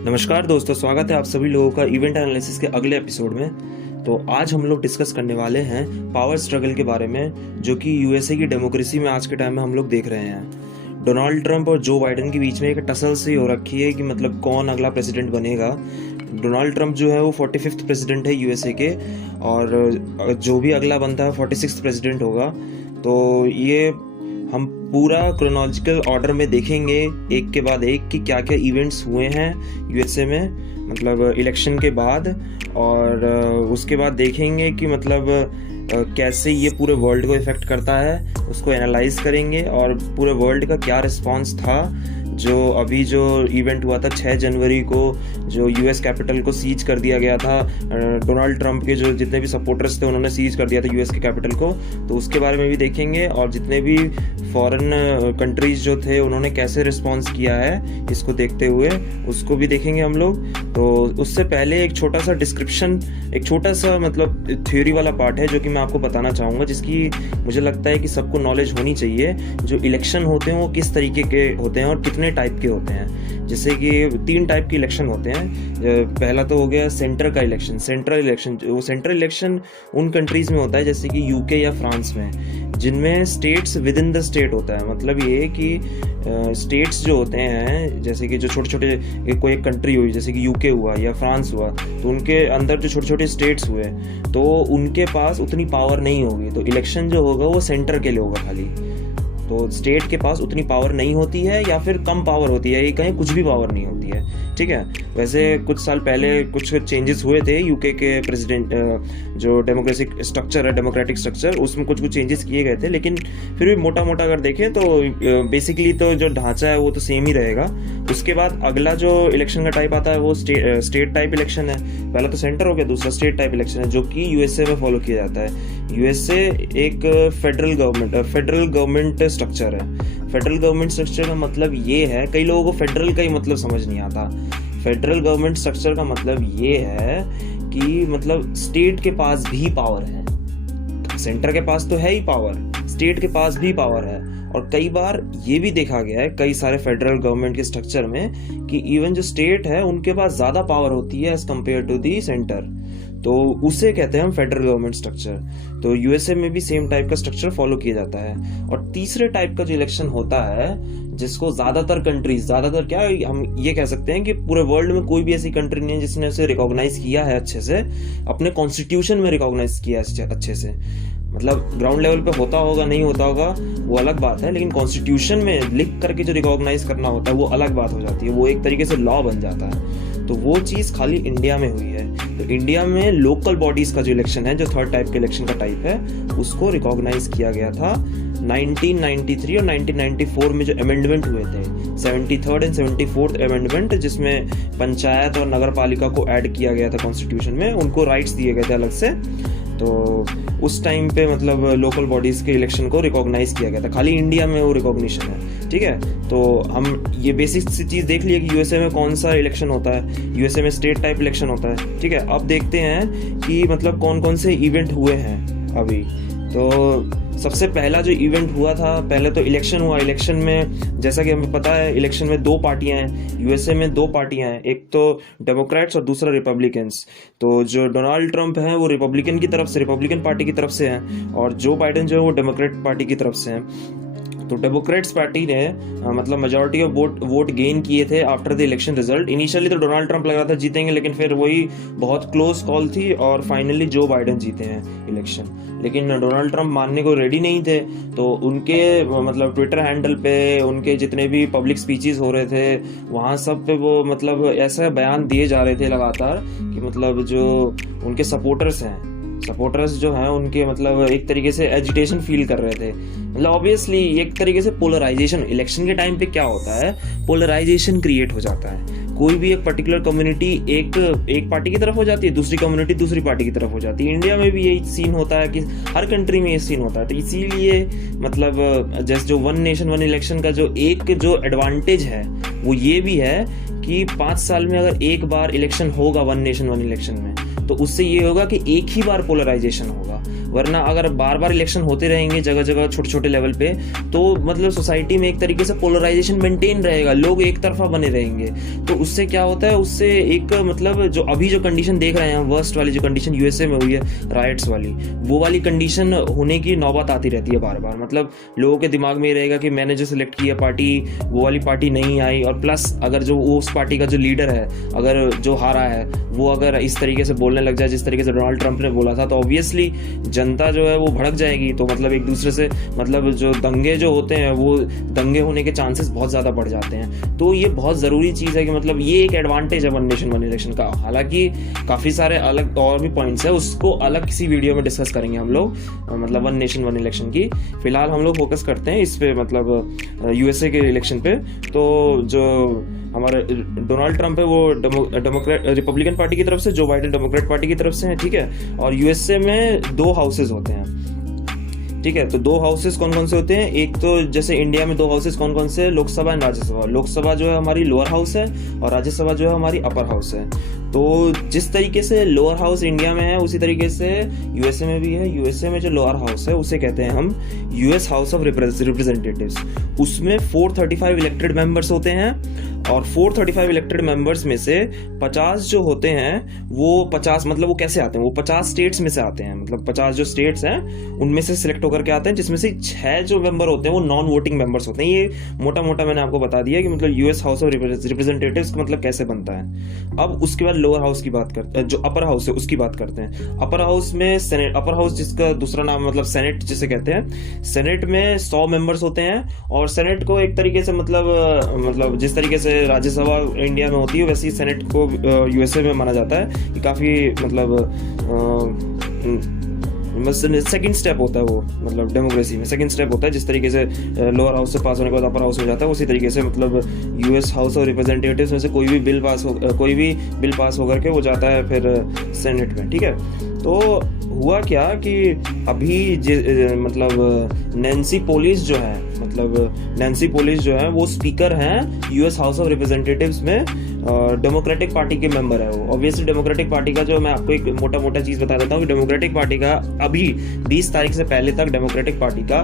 नमस्कार दोस्तों, स्वागत है आप सभी लोगों का इवेंट एनालिसिस के अगले एपिसोड में। तो आज हम लोग डिस्कस करने वाले हैं पावर स्ट्रगल के बारे में, जो कि यूएसए की डेमोक्रेसी में आज के टाइम में हम लोग देख रहे हैं। डोनाल्ड ट्रंप और जो बाइडेन के बीच में एक टसल सी हो रखी है कि मतलब कौन अगला प्रेसिडेंट बनेगा। डोनाल्ड ट्रंप जो है वो 45th प्रेसिडेंट है यूएसए के, और जो भी अगला बनता है 46th प्रेसिडेंट होगा। तो ये हम पूरा क्रोनोलॉजिकल ऑर्डर में देखेंगे एक के बाद एक कि क्या क्या इवेंट्स हुए हैं यूएसए में, मतलब इलेक्शन के बाद, और उसके बाद देखेंगे कि मतलब कैसे ये पूरे वर्ल्ड को इफेक्ट करता है, उसको एनालाइज करेंगे और पूरे वर्ल्ड का क्या रिस्पांस था। जो अभी जो इवेंट हुआ था 6 जनवरी को, जो यूएस कैपिटल को सीज कर दिया गया था, डोनाल्ड ट्रंप के जो जितने भी सपोर्टर्स थे उन्होंने सीज कर दिया था यूएस के कैपिटल को, तो उसके बारे में भी देखेंगे। और जितने भी फॉरेन कंट्रीज जो थे उन्होंने कैसे रिस्पॉन्स किया है इसको देखते हुए उसको भी देखेंगे हम लोग। तो उससे पहले एक छोटा सा डिस्क्रिप्शन, एक छोटा सा मतलब थ्योरी वाला पार्ट है जो कि मैं आपको बताना चाहूँगा, जिसकी मुझे लगता है कि सबको नॉलेज होनी चाहिए। जो इलेक्शन होते हैं वो किस तरीके के होते हैं और कितने टाइप के होते हैं। जैसे कि 3 टाइप के इलेक्शन होते हैं। पहला तो हो गया सेंटर का इलेक्शन, सेंट्रल इलेक्शन। वो सेंट्रल इलेक्शन उन कंट्रीज में होता है जैसे कि यूके या फ्रांस में, जिनमें states with in the state होता है। मतलब ये कि स्टेट्स जो होते हैं, जैसे कि जो छोटे छोटे कोई एक कंट्री हुई जैसे कि यूके हुआ या फ्रांस हुआ, तो उनके अंदर जो छोटे छोटे स्टेट्स हुए तो उनके पास उतनी पावर नहीं होगी। तो इलेक्शन जो होगा वो सेंटर के लिए होगा खाली। तो स्टेट के पास उतनी पावर नहीं होती है या फिर कम पावर होती है, ये कहीं कुछ भी पावर नहीं होती है, ठीक है। वैसे कुछ साल पहले कुछ चेंजेस हुए थे यूके के प्रेसिडेंट, जो डेमोक्रेटिक स्ट्रक्चर है, डेमोक्रेटिक स्ट्रक्चर, उसमें कुछ चेंजेस किए गए थे, लेकिन फिर भी मोटा मोटा अगर देखें तो बेसिकली तो जो ढांचा है वो तो सेम ही रहेगा। उसके बाद अगला जो इलेक्शन का टाइप आता है वो स्टेट टाइप इलेक्शन है। पहला तो सेंटर हो गया, दूसरा स्टेट टाइप इलेक्शन है, जो कि यूएसए में फॉलो किया जाता है। यूएसए एक फेडरल गवर्नमेंट स्ट्रक्चर है। फेडरल गवर्नमेंट स्ट्रक्चर का मतलब ये है, कई लोगों को फेडरल का ही मतलब समझ नहीं आता। फेडरल गवर्नमेंट स्ट्रक्चर का मतलब ये है कि मतलब स्टेट के पास भी पावर है। सेंटर के पास तो है ही पावर, स्टेट के पास भी पावर है। और कई बार ये भी देखा गया है कई सारे फेडरल गवर्नमेंट के स्ट्रक्चर में कि इवन जो स्टेट है उनके पास ज्यादा पावर होती है as compare to the centre. तो उसे कहते हैं हम फेडरल गवर्नमेंट स्ट्रक्चर। तो यूएसए में भी सेम टाइप का स्ट्रक्चर फॉलो किया जाता है। और तीसरे टाइप का जो इलेक्शन होता है, जिसको ज्यादातर क्या हम ये कह सकते हैं कि पूरे वर्ल्ड में कोई भी ऐसी कंट्री नहीं है जिसने उसे रिकॉग्नाइज किया है अच्छे से, अपने कॉन्स्टिट्यूशन में रिकॉग्नाइज किया है अच्छे से। मतलब ग्राउंड लेवल पे होता होगा नहीं होता होगा वो अलग बात है, लेकिन कॉन्स्टिट्यूशन में लिख करके जो रिकॉग्नाइज करना होता है वो अलग बात हो जाती है, वो एक तरीके से लॉ बन जाता है। तो वो चीज़ खाली इंडिया में हुई है। तो इंडिया में लोकल बॉडीज का जो इलेक्शन है, जो थर्ड टाइप के इलेक्शन का टाइप है, उसको रिकॉग्नाइज किया गया था 1993 और 1994 में जो अमेंडमेंट हुए थे, 73rd एंड 74th अमेंडमेंट, जिसमें पंचायत और नगर पालिका को ऐड किया गया था कॉन्स्टिट्यूशन में, उनको राइट्स दिए गए थे अलग से। तो उस टाइम पे मतलब लोकल बॉडीज के इलेक्शन को रिकॉग्नाइज किया गया था, खाली इंडिया में वो रिकॉग्निशन है, ठीक है। तो हम ये बेसिक सी चीज़ देख लिए कि यूएसए में कौन सा इलेक्शन होता है, यूएसए में स्टेट टाइप इलेक्शन होता है, ठीक है। अब देखते हैं कि मतलब कौन कौन से इवेंट हुए हैं अभी। तो सबसे पहला जो इवेंट हुआ था, पहले तो इलेक्शन हुआ। इलेक्शन में जैसा कि हमें पता है इलेक्शन में 2 पार्टियां हैं, यूएसए में 2 पार्टियां हैं, एक तो डेमोक्रेट्स और दूसरा रिपब्लिकन्स। तो जो डोनाल्ड ट्रंप हैं वो रिपब्लिकन की तरफ से, रिपब्लिकन पार्टी की तरफ से हैं, और जो बाइडेन जो है वो डेमोक्रेट पार्टी की तरफ से हैं। तो डेमोक्रेट्स पार्टी ने मतलब मेजॉरिटी ऑफ वोट गेन किए थे after the election result. Initially तो डोनाल्ड ट्रंप लग रहा था जीतेंगे, लेकिन फिर वही बहुत क्लोज कॉल थी और फाइनली जो बाइडेन जीते हैं इलेक्शन। लेकिन डोनाल्ड ट्रंप मानने को रेडी नहीं थे, तो उनके मतलब ट्विटर हैंडल पे उनके जितने भी पब्लिक स्पीचेस हो रहे थे वहाँ सब पे वो मतलब ऐसा बयान दिए जा रहे थे लगातार कि मतलब जो उनके सपोर्टर्स जो हैं उनके मतलब एक तरीके से एजिटेशन फील कर रहे थे। मतलब ऑब्वियसली एक तरीके से पोलराइजेशन, इलेक्शन के टाइम पे क्या होता है, पोलराइजेशन क्रिएट हो जाता है। कोई भी एक पर्टिकुलर कम्युनिटी एक पार्टी की तरफ हो जाती है, दूसरी कम्युनिटी दूसरी पार्टी की तरफ हो जाती है। इंडिया में भी यही सीन होता है कि हर कंट्री में ये सीन होता है। तो इसीलिए मतलब जैसे जो 1 नेशन 1 इलेक्शन का जो एडवांटेज है वो ये भी है कि 5 साल में अगर एक बार इलेक्शन होगा 1 नेशन 1 इलेक्शन में, तो उससे ये होगा कि एक ही बार पोलराइजेशन होगा, वरना अगर बार बार इलेक्शन होते रहेंगे जगह जगह छोटे छोटे लेवल पे, तो मतलब सोसाइटी में एक तरीके से पोलराइजेशन मेंटेन रहेगा, लोग एक तरफा बने रहेंगे। तो उससे क्या होता है, उससे एक मतलब जो अभी जो कंडीशन देख रहे हैं, वर्स्ट वाली जो कंडीशन यूएसए में हुई है राइट्स वाली, वो वाली कंडीशन होने की नौबत आती रहती है बार बार। मतलब लोगों के दिमाग में ये रहेगा कि मैंने जो सिलेक्ट किया पार्टी, वो वाली पार्टी नहीं आई, और प्लस अगर जो उस पार्टी का जो लीडर है, अगर जो हारा है, वो अगर इस तरीके से बोलने लग जाए जिस तरीके से डोनाल्ड ट्रंप ने बोला था, तो ऑब्वियसली जनता जो है वो भड़क जाएगी। तो मतलब एक दूसरे से मतलब जो दंगे जो होते हैं, वो दंगे होने के चांसेस बहुत ज़्यादा बढ़ जाते हैं। तो ये बहुत ज़रूरी चीज़ है कि मतलब ये एक एडवांटेज है वन नेशन वन इलेक्शन का। हालांकि काफ़ी सारे अलग और भी पॉइंट्स है, उसको अलग किसी वीडियो में डिस्कस करेंगे हम लोग, मतलब वन नेशन वन इलेक्शन की। फिलहाल हम लोग फोकस करते हैं इस पे, मतलब यूएसए के इलेक्शन पे। तो जो हमारे डोनाल्ड ट्रंप है वो डेमोक्रेट रिपब्लिकन पार्टी की तरफ से, जो बाइडेन डेमोक्रेट पार्टी की तरफ से है, ठीक है। और यूएसए में 2 हाउसेज होते हैं, ठीक है। तो 2 हाउसेस कौन कौन से होते हैं, एक तो जैसे इंडिया में 2 हाउसेस कौन कौन से, लोकसभा एंड राज्यसभा। लोकसभा जो है हमारी लोअर हाउस है, और राज्यसभा जो है हमारी अपर हाउस है। तो जिस तरीके से लोअर हाउस इंडिया में है, उसी तरीके से यूएसए में भी है। यूएसए में जो लोअर हाउस है उसे कहते हैं हम यूएस हाउस ऑफ रिप्रेजेंटेटिव्स। उसमें 435 इलेक्टेड मेंबर्स होते हैं, और 435 इलेक्टेड मेंबर्स में से 50 जो होते हैं, वो 50 मतलब वो कैसे आते हैं, वो 50 स्टेट्स में से आते हैं। मतलब 50 जो स्टेट्स हैं उनमें से सिलेक्ट होकर के आते हैं, जिसमें से 6 जो मेंबर होते हैं वो नॉन वोटिंग मेंबर्स होते हैं। ये मोटा मोटा मैंने आपको बता दिया कि मतलब यूएस हाउस ऑफ रिप्रेजेंटेटिव्स का मतलब कैसे बनता है। अब उसके बाद लोअर हाउस की बात करते हैं, जो अपर हाउस है उसकी बात करते हैं। अपर हाउस में सेनेट, अपर हाउस जिसका दूसरा नाम मतलब सेनेट जिसे कहते हैं। सेनेट में 100 मेंबर्स होते हैं, और सेनेट को एक तरीके से मतलब जिस तरीके से राज्यसभा इंडिया में होती है, वैसे ही सेनेट को यूएसए में माना जाता है कि काफी मतलब सेकंड स्टेप होता है वो, मतलब डेमोक्रेसी में सेकंड स्टेप होता है। जिस तरीके से लोअर हाउस से पास होने के बाद अपर हाउस में जाता है, उसी तरीके से मतलब यूएस हाउस ऑफ रिप्रेजेंटेटिव्स में से कोई भी बिल पास होकर के वो जाता है फिर सेनेट में, ठीक है। तो हुआ क्या कि अभी मतलब नैन्सी पोलिस जो है वो स्पीकर हैं यूएस हाउस ऑफ रिप्रेजेंटेटिव्स में, डेमोक्रेटिक पार्टी के मेंबर है वो। ऑब्वियसली डेमोक्रेटिक पार्टी का जो मैं आपको एक मोटा मोटा चीज बता देता हूँ कि डेमोक्रेटिक पार्टी का अभी 20 तारीख से पहले तक डेमोक्रेटिक पार्टी का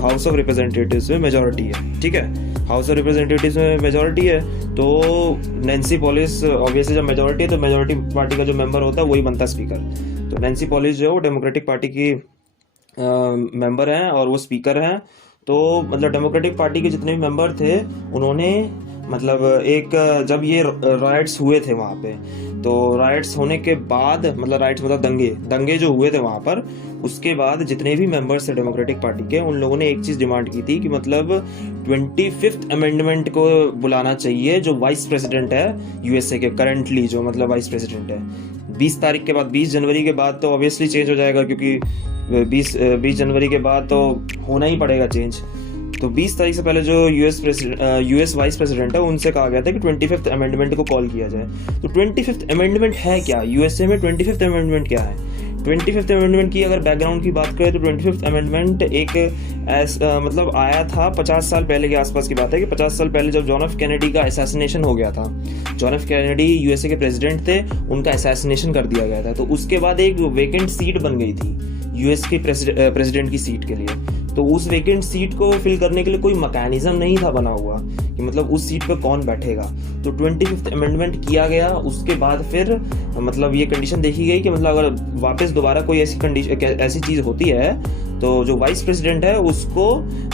हाउस ऑफ रिप्रेजेंटेटिव्स में मेजॉरिटी है, ठीक है। हाउस ऑफ रिप्रेजेंटेटिव्स में मेजॉरिटी है, तो नैन्सी पोलिस ऑब्वियसली जब मेजॉरिटी है तो मेजॉरिटी पार्टी का जो मेंबर होता है वही बनता है स्पीकर। तो नैन्सी पोलिस जो है वो डेमोक्रेटिक पार्टी की मेंबर हैं और वो स्पीकर हैं। तो मतलब डेमोक्रेटिक पार्टी के जितने भी मेंबर थे उन्होंने मतलब एक जब ये राइट्स हुए थे वहाँ पे, तो राइट्स होने के बाद मतलब राइट्स मतलब दंगे जो हुए थे वहाँ पर, उसके बाद जितने भी मेंबर्स थे डेमोक्रेटिक पार्टी के, उन लोगों ने एक चीज़ डिमांड की थी कि मतलब 25th अमेंडमेंट को बुलाना चाहिए। जो वाइस प्रेसिडेंट है यूएसए के करंटली, जो मतलब वाइस प्रेसिडेंट है, 20 तारीख के बाद, 20 जनवरी के बाद तो ऑब्वियसली चेंज हो जाएगा, क्योंकि 20 जनवरी के बाद तो होना ही पड़ेगा चेंज। तो 20 तारीख से पहले जो यूएस वाइस प्रेसिडेंट है उनसे कहा गया था कि 25th अमेंडमेंट को कॉल किया जाए। तो 25th अमेंडमेंट है क्या, यूएसए में 25th अमेंडमेंट क्या है? 25th अमेंडमेंट की अगर बैकग्राउंड की बात करें तो 25th अमेंडमेंट एक मतलब आया था 50 साल पहले के आसपास की बात है कि 50 साल पहले जब जॉन एफ कैनेडी का असैसिनेशन हो गया था। जॉन एफ कैनेडी यूएसए के प्रेसिडेंट थे, उनका असैसिनेशन कर दिया गया था। तो उसके बाद एक वेकेंट सीट बन गई थी यूएस के प्रेसिडेंट की सीट के लिए। तो उस वेकेंट सीट को फिल करने के लिए कोई मैकेनिज्म नहीं था बना हुआ कि मतलब उस सीट पे कौन बैठेगा। तो 25th अमेंडमेंट किया गया। उसके बाद फिर मतलब ये कंडीशन देखी गई कि मतलब अगर वापस दोबारा कोई ऐसी चीज़ होती है तो जो वाइस प्रेसिडेंट है उसको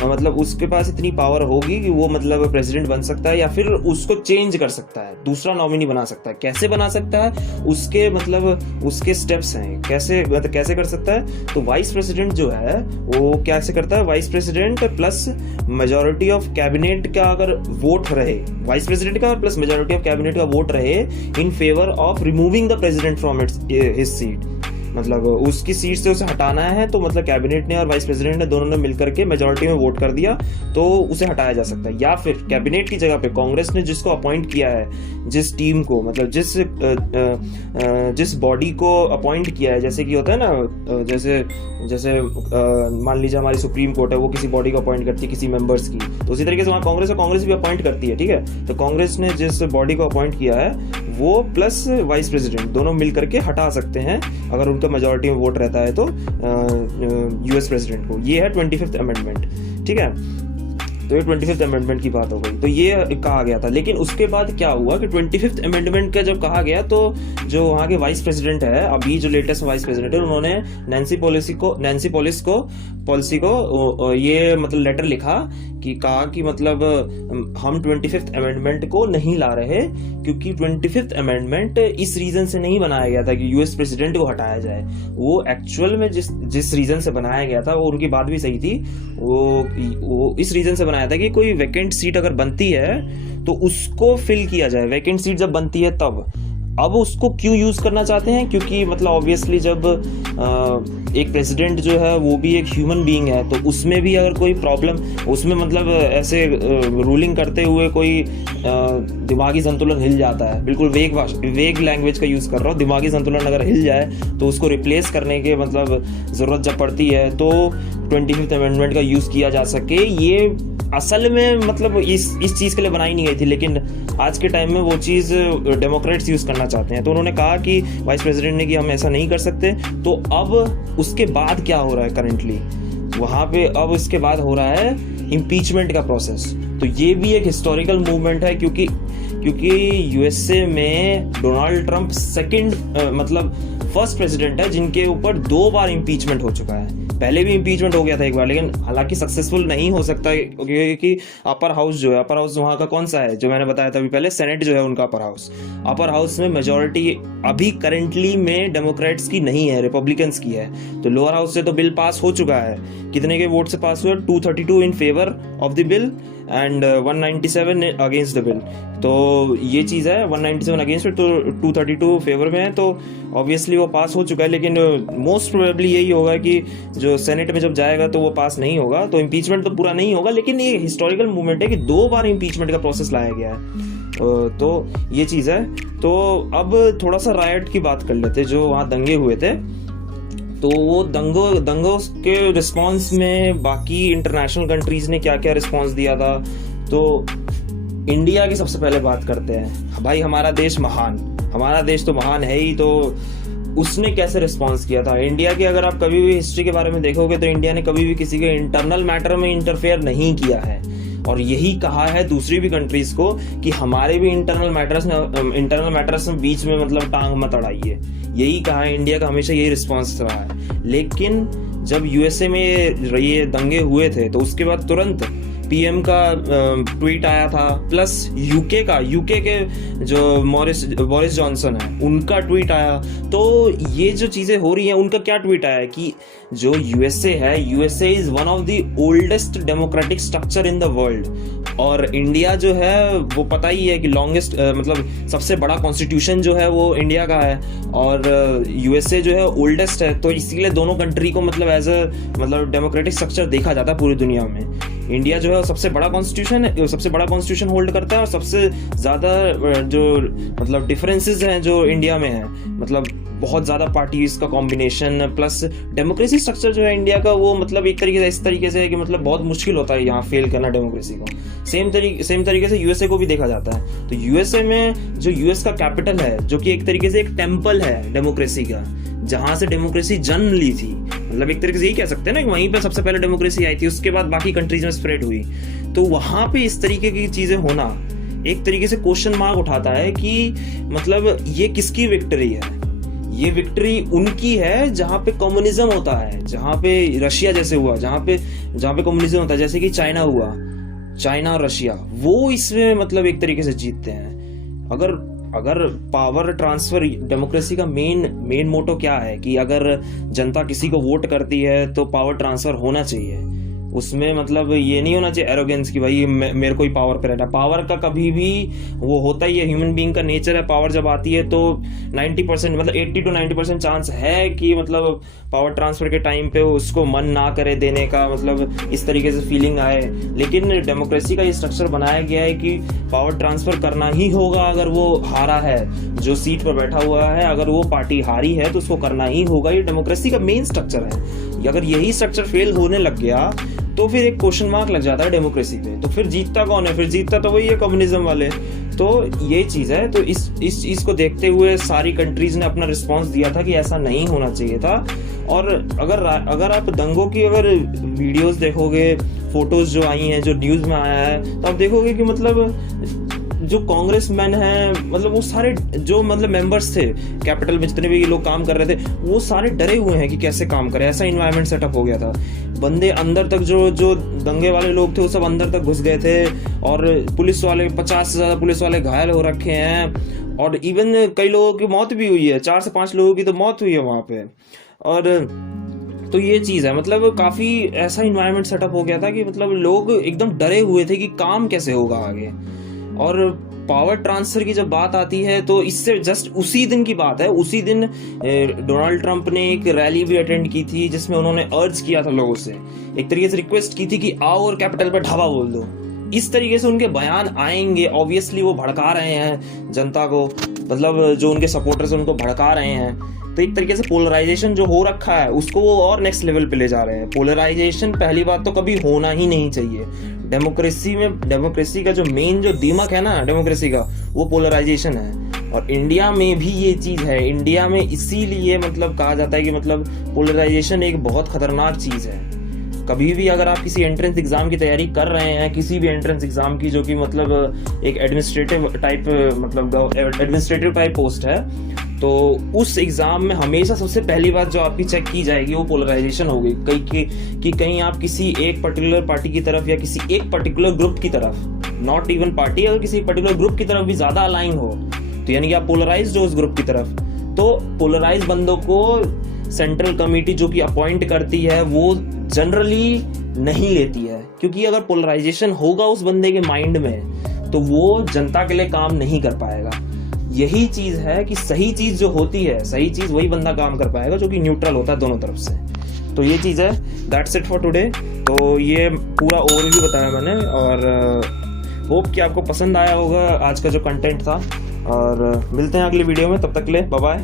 मतलब उसके पास इतनी पावर होगी कि वो मतलब प्रेसिडेंट बन सकता है या फिर उसको चेंज कर सकता है, दूसरा नॉमिनी बना सकता है। कैसे बना सकता है, उसके मतलब उसके स्टेप्स हैं, कैसे कर सकता है। तो वाइस प्रेसिडेंट जो है वो कैसे करता है, vice president plus majority of cabinet का अगर वोट रहे, वाइस प्रेसिडेंट का प्लस मेजॉरिटी ऑफ कैबिनेट का वोट रहे in favour of removing the president from his seat, मतलब उसकी सीट से उसे हटाना है, तो मतलब कैबिनेट ने और वाइस प्रेसिडेंट ने दोनों ने मिलकर के मेजोरिटी में वोट कर दिया तो उसे हटाया जा सकता है। या फिर कैबिनेट की जगह पे कांग्रेस ने जिसको अपॉइंट किया है, जिस टीम को मतलब जिस बॉडी को अपॉइंट किया है, जैसे कि होता है ना, जैसे जैसे मान लीजिए हमारी सुप्रीम कोर्ट है, वो किसी बॉडी को अपॉइंट करती है किसी मेंबर्स की, तो उसी तरीके से वहाँ कांग्रेस भी अपॉइंट करती है, ठीक है। तो कांग्रेस ने जिस बॉडी को अपॉइंट किया है वो प्लस वाइस प्रेसिडेंट दोनों मिल करके हटा सकते हैं अगर उनका मेजोरिटी में वोट रहता है तो यूएस प्रेसिडेंट को। ये है 25th अमेंडमेंट, ठीक है। तो ये 25th अमेंडमेंट की बात हो गई, तो ये कहा गया था। लेकिन उसके बाद क्या हुआ कि 25th अमेंडमेंट का जब कहा गया तो जो वहाँ के वाइस प्रेसिडेंट है, अभी जो लेटेस्ट वाइस प्रेसिडेंट है, उन्होंने नैन्सी पॉलिसी को ये मतलब लेटर लिखा कि कहा कि मतलब हम 25th अमेंडमेंट को नहीं ला रहे क्योंकि 25th अमेंडमेंट इस रीजन से नहीं बनाया गया था कि यूएस प्रेसिडेंट को हटाया जाए। वो एक्चुअल में जिस रीजन से बनाया गया था, वो उनकी बात भी सही थी, वो इस रीजन से बनाया था कि कोई वैकेंट सीट अगर बनती है तो उसको फिल किया जाए। वैकेंट सीट जब बनती है तब। अब उसको क्यों यूज करना चाहते हैं? क्योंकि मतलब ऑब्वियसली जब एक प्रेसिडेंट जो है वो भी एक ह्यूमन बीइंग है, तो उसमें भी अगर कोई प्रॉब्लम, उसमें मतलब ऐसे रूलिंग करते हुए कोई दिमागी संतुलन हिल जाता है, बिल्कुल वेग लैंग्वेज का यूज कर रहा हूँ, दिमागी संतुलन अगर हिल जाए तो उसको रिप्लेस करने के मतलब जरूरत जब पड़ती है तो 25th अमेंडमेंट का यूज किया जा सके। ये असल में मतलब इस चीज के लिए बनाई नहीं गई थी, लेकिन आज के टाइम में वो चीज डेमोक्रेट्स यूज करना चाहते हैं। तो उन्होंने कहा कि वाइस प्रेसिडेंट ने कि हम ऐसा नहीं कर सकते। तो अब उसके बाद क्या हो रहा है करेंटली वहां पे? अब उसके बाद हो रहा है इम्पीचमेंट का प्रोसेस। तो ये भी एक हिस्टोरिकल मूवमेंट है क्योंकि यूएसए में डोनाल्ड ट्रंप मतलब फर्स्ट प्रेसिडेंट है जिनके ऊपर 2 बार इम्पीचमेंट हो चुका है। पहले भी इम्पीचमेंट हो गया था एक बार, लेकिन हालांकि सक्सेसफुल नहीं हो सकता क्योंकि अपर हाउस वहाँ का कौन सा है जो मैंने बताया था अभी पहले, सेनेट जो है उनका अपर हाउस में मेजोरिटी अभी करेंटली में डेमोक्रेट्स की नहीं है, रिपब्लिकन्स की है। तो लोअर हाउस से तो बिल पास हो चुका है। कितने के वोट से पास हुआ? 232 in favour of the bill and 197 against the bill. तो ये चीज़ है, 197 अगेंस्ट तो 232 फेवर में है, तो ऑब्वियसली वो पास हो चुका है। लेकिन मोस्ट प्रोबेबली यही होगा कि जो सेनेट में जब जाएगा तो वो पास नहीं होगा, तो इम्पीचमेंट तो पूरा नहीं होगा। लेकिन ये हिस्टोरिकल मूवमेंट है कि 2 बार इम्पीचमेंट का प्रोसेस लाया गया है। तो ये चीज़ है। तो अब थोड़ा सा रायट की बात कर लेते, जो वहाँ दंगे हुए थे। तो वो दंगों के रिस्पांस में बाकी इंटरनेशनल कंट्रीज ने क्या क्या रिस्पांस दिया था। तो इंडिया की सबसे पहले बात करते हैं। भाई हमारा देश तो महान है ही, तो उसने कैसे रिस्पांस किया था इंडिया की? अगर आप कभी भी हिस्ट्री के बारे में देखोगे तो इंडिया ने कभी भी किसी के इंटरनल मैटर में इंटरफेयर नहीं किया है। और यही कहा है दूसरी भी कंट्रीज को कि हमारे भी इंटरनल मैटर्स में बीच में मतलब टांग मत अड़ाइए। यही कहा है इंडिया का, हमेशा यही रिस्पांस रहा है। लेकिन जब यूएसए में ये दंगे हुए थे तो उसके बाद तुरंत पीएम का ट्वीट आया था, प्लस यूके के जो बोरिस जॉनसन है उनका ट्वीट आया। तो ये जो चीजें हो रही हैं, उनका क्या ट्वीट आया कि जो USA is one of the oldest democratic structure in the world. और इंडिया जो है वो पता ही है कि लॉन्गेस्ट मतलब सबसे बड़ा कॉन्स्टिट्यूशन जो है वो इंडिया का है, और यूएसए जो है ओल्डेस्ट है। तो इसीलिए दोनों कंट्री को मतलब एज अ मतलब डेमोक्रेटिक स्ट्रक्चर देखा जाता है पूरी दुनिया में। इंडिया जो है सबसे बड़ा कॉन्स्टिट्यूशन होल्ड करता है, और सबसे ज्यादा जो मतलब डिफरेंसेस हैं जो इंडिया में है, मतलब बहुत ज्यादा पार्टीज का कॉम्बिनेशन प्लस डेमोक्रेसी स्ट्रक्चर जो है इंडिया का, वो मतलब एक तरीके से इस तरीके से है कि मतलब बहुत मुश्किल होता है यहाँ फेल करना डेमोक्रेसी को। सेम तरीके से यूएसए को भी देखा जाता है। तो यूएसए में जो यूएस का कैपिटल है, जो कि एक तरीके से एक टेम्पल है डेमोक्रेसी का, जहां से डेमोक्रेसी जन्म ली थी, मतलब एक तरीके से यही कह सकते हैं ना कि वहीं पे सबसे पहले डेमोक्रेसी आई थी, उसके बाद बाकी कंट्रीज में स्प्रेड हुई। तो वहां पे इस तरीके की चीजें होना एक तरीके से क्वेश्चन मार्क उठाता है कि मतलब ये किसकी विक्ट्री है? ये विक्ट्री उनकी है जहां पे कम्युनिज्म होता है, जहां पे रशिया जैसे हुआ, जहां पे कम्युनिज्म होता है, जैसे कि चाइना हुआ, चाइना और रशिया, वो इसमें मतलब एक तरीके से जीतते हैं। अगर पावर ट्रांसफर, डेमोक्रेसी का मेन मोटो क्या है कि अगर जनता किसी को वोट करती है तो पावर ट्रांसफर होना चाहिए। उसमें मतलब ये नहीं होना चाहिए एरोगेंस की भाई मेरे को ही पावर पे रहना। पावर का कभी भी वो होता ही है, ह्यूमन बीइंग का नेचर है। पावर जब आती है तो 90% मतलब 80 to 90% चांस है कि मतलब पावर ट्रांसफर के टाइम पे उसको मन ना करे देने का, मतलब इस तरीके से फीलिंग आए। लेकिन डेमोक्रेसी का ये स्ट्रक्चर बनाया गया है कि पावर ट्रांसफर करना ही होगा। अगर वो हारा है, जो सीट पर बैठा हुआ है, अगर वो पार्टी हारी है तो उसको करना ही होगा। ये डेमोक्रेसी का मेन स्ट्रक्चर है। अगर यही स्ट्रक्चर फेल होने लग गया तो फिर एक क्वेश्चन मार्क लग जाता है डेमोक्रेसी पे। तो फिर जीतता कौन है? फिर जीतता तो वही है, कम्युनिज्म वाले। तो ये चीज है। तो इस चीज को देखते हुए सारी कंट्रीज ने अपना रिस्पांस दिया था कि ऐसा नहीं होना चाहिए था। और अगर आप दंगों की अगर वीडियोस देखोगे, फोटोज जो आई हैं, जो न्यूज में आया है, तो आप देखोगे कि मतलब जो कांग्रेसमैन हैं, मतलब वो सारे जो मतलब मेंबर्स थे कैपिटल में, जितने भी लोग काम कर रहे थे, वो सारे डरे हुए हैं कि कैसे काम करें। ऐसा इन्वायरमेंट सेटअप हो गया था। बंदे अंदर तक, जो दंगे वाले लोग थे वो सब अंदर तक घुस गए थे। और पुलिस वाले 50 से ज्यादा पुलिस वाले घायल हो रखे हैं। और इवन कई लोगों की मौत भी हुई है, 4 से 5 लोगों की तो मौत हुई है वहां पे। और तो ये चीज है, मतलब काफी ऐसा इन्वायरमेंट सेटअप हो गया था कि मतलब लोग एकदम डरे हुए थे कि काम कैसे होगा आगे। और पावर ट्रांसफर की जब बात आती है तो इससे जस्ट उसी दिन की बात है, उसी दिन डोनाल्ड ट्रंप ने एक रैली भी अटेंड की थी जिसमें उन्होंने अर्ज किया था लोगों से, एक तरीके से रिक्वेस्ट की थी कि आओ और कैपिटल पे ढाबा बोल दो। इस तरीके से उनके बयान आएंगे। ऑब्वियसली वो भड़का रहे हैं जनता को, मतलब जो उनके सपोर्टर्स हैं उनको भड़का रहे हैं। तो एक तरीके से पोलराइजेशन जो हो रखा है उसको वो और नेक्स्ट लेवल पे ले जा रहे हैं। पोलराइजेशन पहली बात तो कभी होना ही नहीं चाहिए डेमोक्रेसी में। डेमोक्रेसी का जो मेन जो दीमक है ना डेमोक्रेसी का, वो पोलराइजेशन है। और इंडिया में भी ये चीज है। इंडिया में इसीलिए मतलब कहा जाता है कि मतलब पोलराइजेशन एक बहुत खतरनाक चीज है। कभी भी अगर आप किसी एंट्रेंस एग्जाम की तैयारी कर रहे हैं, किसी भी एंट्रेंस एग्जाम की जो कि मतलब एक एडमिनिस्ट्रेटिव टाइप पोस्ट है, तो उस एग्जाम में हमेशा सबसे पहली बात जो आपकी चेक की जाएगी वो पोलराइजेशन होगी। कहीं आप किसी एक पर्टिकुलर पार्टी की तरफ या किसी एक पर्टिकुलर ग्रुप की तरफ, नॉट इवन पार्टी, अगर किसी पर्टिकुलर ग्रुप की तरफ भी ज्यादा अलाइन हो तो यानी कि आप पोलराइज्ड हो उस ग्रुप की तरफ। तो पोलराइज बंदों को सेंट्रल कमेटी जो कि अपॉइंट करती है वो जनरली नहीं लेती है, क्योंकि अगर पोलराइजेशन होगा उस बंदे के माइंड में तो वो जनता के लिए काम नहीं कर पाएगा। यही चीज है कि सही चीज जो होती है, सही चीज वही बंदा काम कर पाएगा जो कि न्यूट्रल होता है दोनों तरफ से। तो ये चीज है। That's it for today. तो ये पूरा ओवरव्यू बताया मैंने और होप कि आपको पसंद आया होगा आज का जो कंटेंट था। और मिलते हैं अगली वीडियो में, तब तक के लिए बाय बाय।